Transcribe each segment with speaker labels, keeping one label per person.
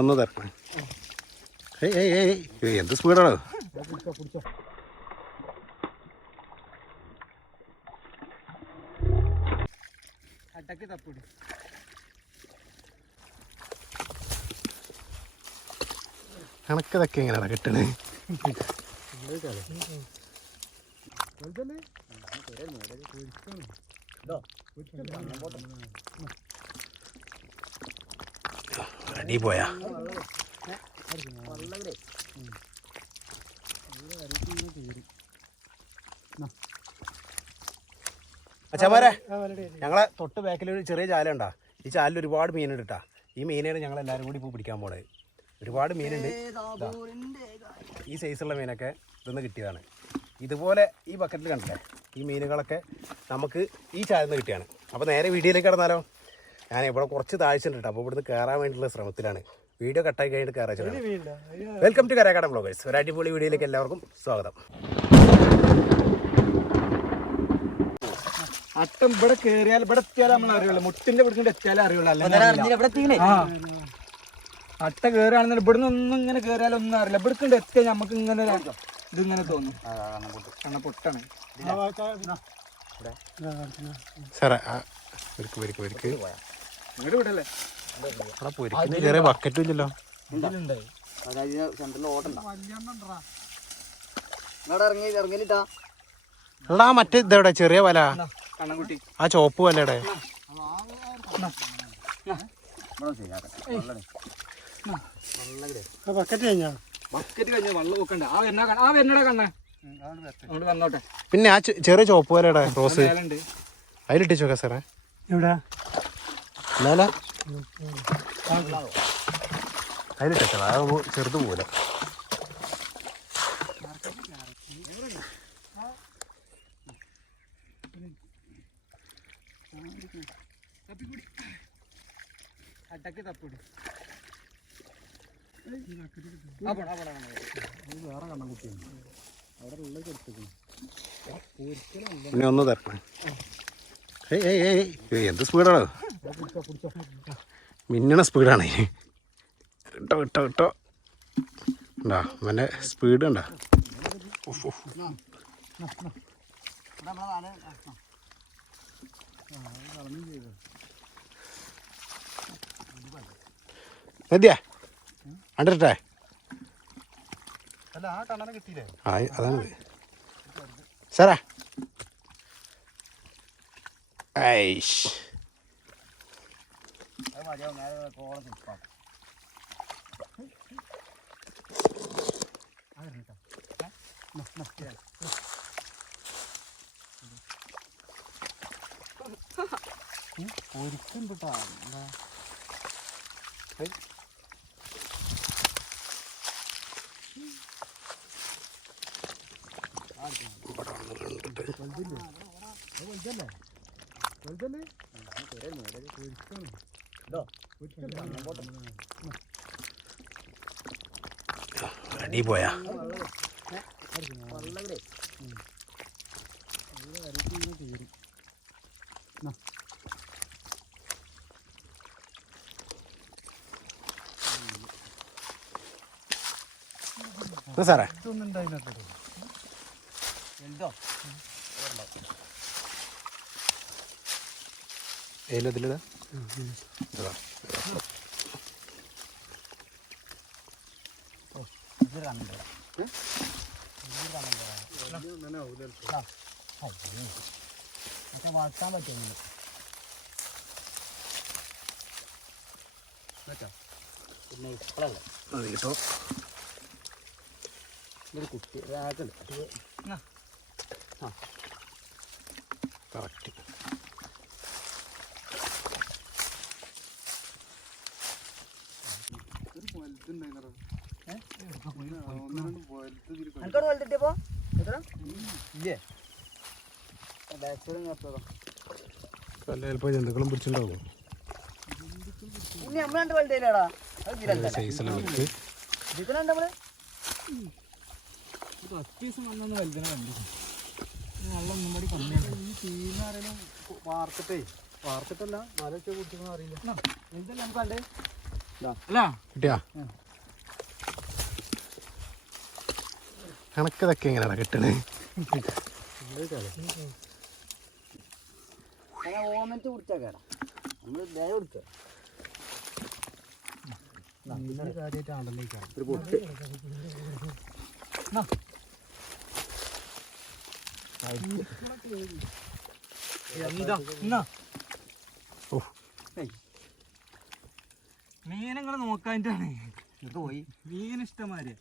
Speaker 1: ഒന്ന് തരണം. ഏയ് ഏയ് ഏയ് ഏയ് എന്ത് സ്പീഡാണോ?
Speaker 2: തപ്പിട്.
Speaker 1: കണക്കതൊക്കെ എങ്ങനെയാണ് കിട്ടണേ? അടി പോയാ. അച്ഛന്മാരെ ഞങ്ങളെ തൊട്ട് ബാക്കിൽ ഒരു ചെറിയ ചാല ഉണ്ടാ ഈ ചാലിൽ ഒരുപാട് മീനുണ്ട് കേട്ടാ ഈ മീനാണ് ഞങ്ങൾ എല്ലാവരും കൂടി ഇപ്പോൾ പിടിക്കാൻ പോണത് ഒരുപാട് മീനുണ്ട്. ഈ സൈസുള്ള മീനൊക്കെ ഇതൊന്ന് കിട്ടിയതാണ്. ഇതുപോലെ ഈ ബക്കറ്റിൽ കണ്ടില്ലേ? ഈ മീനുകളൊക്കെ നമുക്ക് ഈ ചാലിൽ കിട്ടിയാണ്. അപ്പോൾ നേരെ വീഡിയോയിലേക്ക് കടന്നാലോ? ഞാൻ ഇവിടെ കുറച്ച് താഴ്ചയുണ്ട് കേട്ടോ അപ്പോൾ ഇവിടുന്ന് കയറാൻ വേണ്ടിയുള്ള ശ്രമത്തിലാണ്. വീഡിയോ കട്ടായി കഴിഞ്ഞിട്ട് കയറാൻ വെൽക്കം ടു കരാക്കാടൻ ബ്ലോഗേഴ്സ് ഒരു അടിപൊളി വീഡിയോയിലേക്ക് എല്ലാവർക്കും സ്വാഗതം.
Speaker 2: അട്ടം ഇവിടെ കേറിയാൽ ഇവിടെ എത്തിയാലേ നമ്മൾ അറിയുള്ളൂ. മുട്ടിന്റെ പിടിച്ചിട്ട് എത്തിയാലേ അറിയുള്ളൂ. അട്ട കേറുകയാണെന്നുണ്ടെങ്കിൽ ഇവിടുന്ന് ഒന്നും ഇങ്ങനെ കേറിയാലും ഒന്നും അറിയില്ല. ഇവിടെ കൊണ്ട് എത്തിയാൽ നമുക്ക് ഇങ്ങനെ ഇതിങ്ങനെ തോന്നും. കണ്ണ പൊട്ടാണ്.
Speaker 1: സാറേ
Speaker 2: വിടല്ലേ?
Speaker 1: പൊരിക്കുന്ന ചെറിയ ബക്കറ്റും ഇല്ലല്ലോ. എടാ മറ്റേ ഇതെവിടെ? ചെറിയ വല.
Speaker 2: കണ്ണൻകുട്ടി.
Speaker 1: ആ ചോപ്പ് വലയുടെ.
Speaker 2: ബക്കറ്റ് കഴിഞ്ഞ? വെള്ളം വെക്കണ്ട ആ എന്നാ ആ എന്നടാ കണ്ണ. അങ്ങോട്ട് വന്നോട്ടെ.
Speaker 1: പിന്നെ ആ ചെറിയ ചോപ്പ് വലയുടെ റോസ്.
Speaker 2: അതിലിട്ടിച്ചോക്കെ
Speaker 1: അതിലിട്ടിച്ചു നോക്കാം സാറേ.
Speaker 2: എവിടെ?
Speaker 1: എന്നാലാ അതിലിട്ടോ അത് ചെറുത് പോലെ
Speaker 2: അട്ടക്ക് തപ്പിട് പോണ
Speaker 1: പിന്നെ ഒന്ന് തരണം. ഏയ് ഏയ് ഏയ് ഏയ്. എന്ത് സ്പീഡാണോ? മിന്നണ സ്പീഡാണ്. ഇട്ടോ ഇട്ടോ ഇട്ടോ. ഉണ്ടാ അവന്റെ സ്പീഡ് ഉണ്ടാ അതാണ്. അണ്ടിട്ടെ
Speaker 2: അല്ല ഒരിക്കും കിട്ടാ കിട്ടിയില്ലേ
Speaker 1: ആ അതാണ് സാറാ ഐഷ് അടി പോയാ. എന്നാ സാറേ. ഏലത്തിലിടാ ഇതാ.
Speaker 2: വളർത്താൻ പറ്റുന്നുണ്ട്.
Speaker 1: കേട്ടോ.
Speaker 2: ഒരു കുട്ടി ഒരാൾക്കുണ്ട്
Speaker 1: കറക്റ്റ്.
Speaker 2: എനിക്കവിടെ വലുതിട്ടിയപ്പോ എത്ര? ഇല്ലേ? ബാക്സൈഡ് നിർത്തതോ
Speaker 1: വല്ല ചിലപ്പോൾ ജന്തുക്കളും പിടിച്ചിട്ടുണ്ടാവും.
Speaker 2: വാർത്തിട്ടേ. വാർത്തിട്ടല്ല നാലോ കുട്ടികളൊന്നും അറിയില്ല. എന്തെല്ലാം നമുക്ക് കണ്ടേ
Speaker 1: കിട്ടിയാ? കണക്കതൊക്കെ എങ്ങനെയാണ് കിട്ടണേ?
Speaker 3: ഓമന്റ് കുടിച്ചാ കേടാ. ദയ
Speaker 1: പൊട്ട്.
Speaker 2: എന്താ മീനങ്ങളെ നോക്കാനിട്ടാണ്
Speaker 3: ഇത് പോയി.
Speaker 2: മീൻ ഇഷ്ടമാര്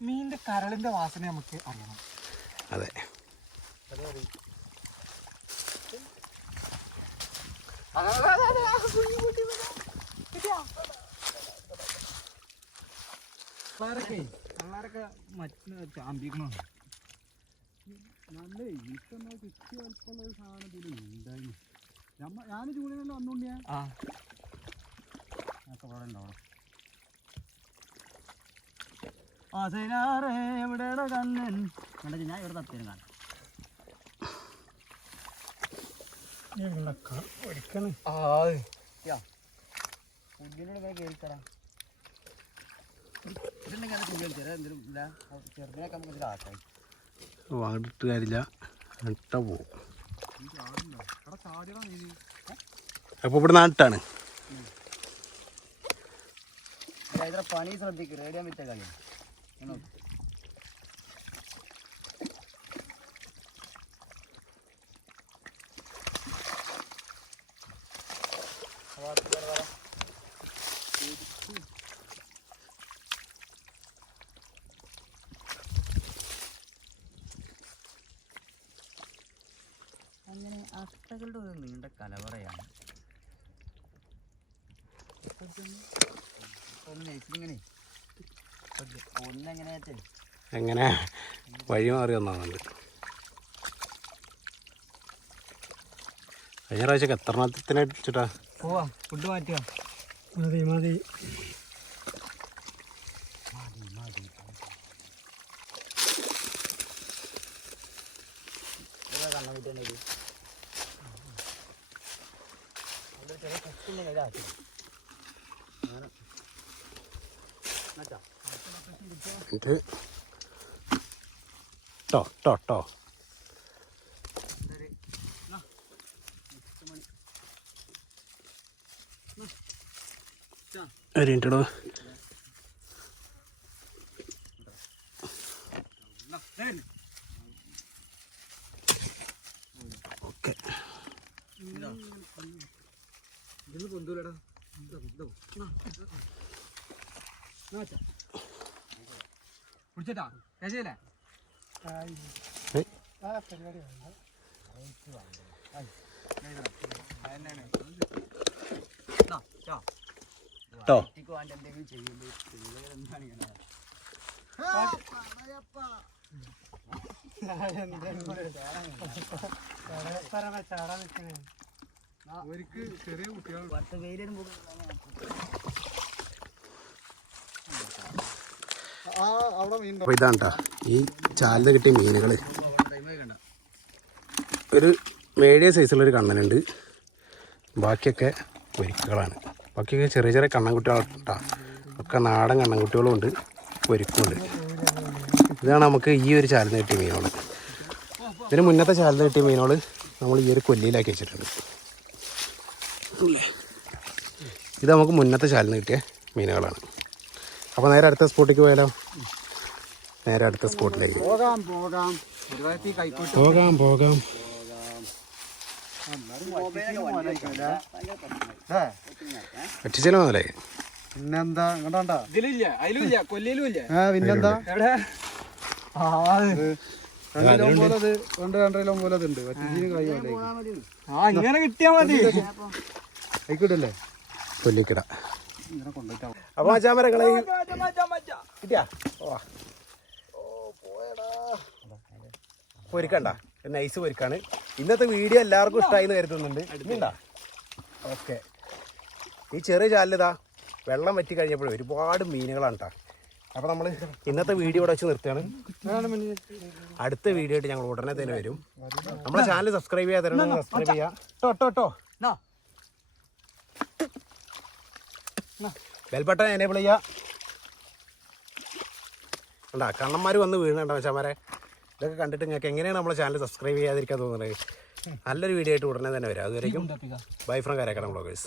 Speaker 2: മീനിന്റെ കരളിന്റെ വാസന നമുക്ക് അറിയണം.
Speaker 1: അതെ.
Speaker 2: പിള്ളേരൊക്കെ പിള്ളേരൊക്കെ മറ്റു ചാമ്പിക്കണോ?
Speaker 4: നല്ല എനിക്കെന്നാ കിട്ടിയ വലിപ്പമുള്ള ഒരു സാധനം ഇതിൽ ഉണ്ടായി ഞാൻ ജൂണിൽ വന്നുകൊണ്ട് ഞാൻ
Speaker 2: ആ
Speaker 3: അവിടെ ഉണ്ടാവണം
Speaker 2: അതിനാറെ കണ്ണൻ?
Speaker 3: കണ്ടത് ഞാൻ ഇവിടെ തത്തേനും കാണാം
Speaker 2: ആ
Speaker 3: പുല്ലിനോട് ഇങ്ങനെ കയറിക്കടാ ഇതുണ്ടെങ്കിൽ അത് പുല്ല് ചെറിയ എന്തെങ്കിലും ഇല്ല. ചെറുതിനൊക്കെ നമുക്ക് ഇതിൽ ആക്കാം.
Speaker 1: വാങ്ങിട്ട് കാര്യമില്ല. ഇട്ട പോവും അപ്പോൾ ഇവിടെ നാട്ടാണ്
Speaker 3: ಇಲ್ಲ ಇದರ ಪಾನಿ ಸ್ವಲ್ಪ ದಿಕ್ಕ ರೇಡಿಯಂ ಇತ್ತಾಗಲಿ ಏನೋ हवा तो
Speaker 1: എങ്ങനെ? വഴി മാറി വന്നാന്നുണ്ട് കഴിഞ്ഞ പ്രാവശ്യം എത്രണ്ണത്തിനെ അടിച്ചിട്ടാ
Speaker 2: പോവാ ഫുഡ് മാറ്റിയോ?
Speaker 4: മതി മതി.
Speaker 3: കണ്ണിട്ട് ചെറിയ കഷ്ടിന്റെ ഇതാക്കി.
Speaker 1: ഇത്. ട്ടോ ട്ടോ ട്ടോ ഒരു മിനിറ്റോ ഓക്കെ
Speaker 2: ഇതിന് കൊണ്ടൂലടാ കുടിച്ചേട്ടാ കേശയില്ലേ
Speaker 4: ആ പരിപാടി വേണ്ട
Speaker 1: ട്ടോ
Speaker 3: എന്തെങ്കിലും ചെയ്യുമ്പോൾ എന്താണ് ഇങ്ങനെ
Speaker 4: പരമ ചാടാൻ നിൽക്കണേ.
Speaker 2: അവർക്ക് ചെറിയ കുട്ടികൾ
Speaker 3: പുറത്ത് വെയിൽ വരുമ്പോൾ
Speaker 4: ആ അവിടെ മീൻ
Speaker 1: അപ്പോൾ ഇതാണ് ഈ ചാലിൽ കിട്ടിയ മീനുകൾ ഒരു മീഡിയം സൈസിലൊരു കണ്ണനുണ്ട്. ബാക്കിയൊക്കെ പൊരിക്കുകളാണ് ബാക്കിയൊക്കെ ചെറിയ ചെറിയ കണ്ണൻകുട്ടികളാണ് കേട്ടോ ഒക്കെ നാടൻ കണ്ണൻകുട്ടികളും ഉണ്ട്. പൊരിക്കുമുണ്ട് ഇതാണ് നമുക്ക് ഈ ഒരു ചാലിന് കിട്ടിയ മീനുകൾ ഇതിന് മുന്നത്തെ ചാലിന് കിട്ടിയ മീനുകൾ നമ്മൾ ഈ ഒരു കൊല്ലിയിലാക്കി വെച്ചിട്ടുണ്ട്? ഇത് നമുക്ക് മുന്നത്തെ ചാലിന് കിട്ടിയ മീനുകളാണ്. അപ്പോൾ നേരെ അടുത്ത സ്പോട്ടിലേക്ക് പോയാലോ? നേരെ അടുത്ത സ്പോട്ടിലേക്ക്.
Speaker 4: പോകാം പോകാം.
Speaker 1: പോകാം പോകാം. പറ്റിച്ചാലോ
Speaker 4: പിന്നെന്താ? ഇങ്ങോട്ടാ
Speaker 2: ഇതിലില്ല അതിലുമില്ല കൊല്ലിയിലും ഇല്ല
Speaker 4: ആ പിന്നെന്താ?
Speaker 2: എവിടെ? ആ
Speaker 4: രണ്ട് കിലോ പോലെ അത് രണ്ട് രണ്ടര കിലോ പോലെ അത് ഉണ്ട്. വറ്റിച്ചിന് കൈ പോലെ
Speaker 2: ആ ഇങ്ങനെ കിട്ടിയാ മതി.
Speaker 4: ആയിക്കോട്ടല്ലേ
Speaker 1: കൊല്ലിക്കിട.
Speaker 4: ഇങ്ങനെ കൊണ്ടുപോയിട്ടാ.
Speaker 1: അപ്പൊ അച്ചാമരങ്ങളെ കിട്ടിയാ? ഓ പൊരിക്കണ്ട. നൈസ് പൊരിക്കാണ്. ഇന്നത്തെ വീഡിയോ എല്ലാവർക്കും ഇഷ്ടമായി എന്ന് കരുതുന്നുണ്ട് ഇനിയുണ്ടാ? ഓക്കെ ഈ ചെറിയ ചാലിതാ വെള്ളം വറ്റി കഴിഞ്ഞപ്പോൾ ഒരുപാട് മീനുകളാണ് കേട്ടോ അപ്പോൾ നമ്മൾ ഇന്നത്തെ വീഡിയോ ഇവിടെ വെച്ച് നിർത്തുകയാണ്. അടുത്ത വീഡിയോ ആയിട്ട് ഞങ്ങൾ ഉടനെ തന്നെ വരും. നമ്മുടെ ചാനൽ സബ്സ്ക്രൈബ് ചെയ്യാതെ സബ്സ്ക്രൈബ് ചെയ്യാം. ട്ടോ ട്ടോ ട്ടോ. ബെൽ ബട്ടൺ എനേബിൾ ചെയ്യാ. കണ്ടാ കണ്ണന്മാർ വന്ന് വീഴുന്നുണ്ടോ മച്ചാമാരെ ഇതൊക്കെ കണ്ടിട്ട് നിങ്ങൾക്ക് എങ്ങനെയാണ് നമ്മളെ ചാനൽ സബ്സ്ക്രൈബ് ചെയ്യാതിരിക്കാൻ തോന്നുന്നത്? നല്ലൊരു വീഡിയോ ആയിട്ട് ഉടനെ തന്നെ വരാം. അതുവരേക്കും ബൈ ഫ്രം കരക്കണം ബ്ലോഗേഴ്സ്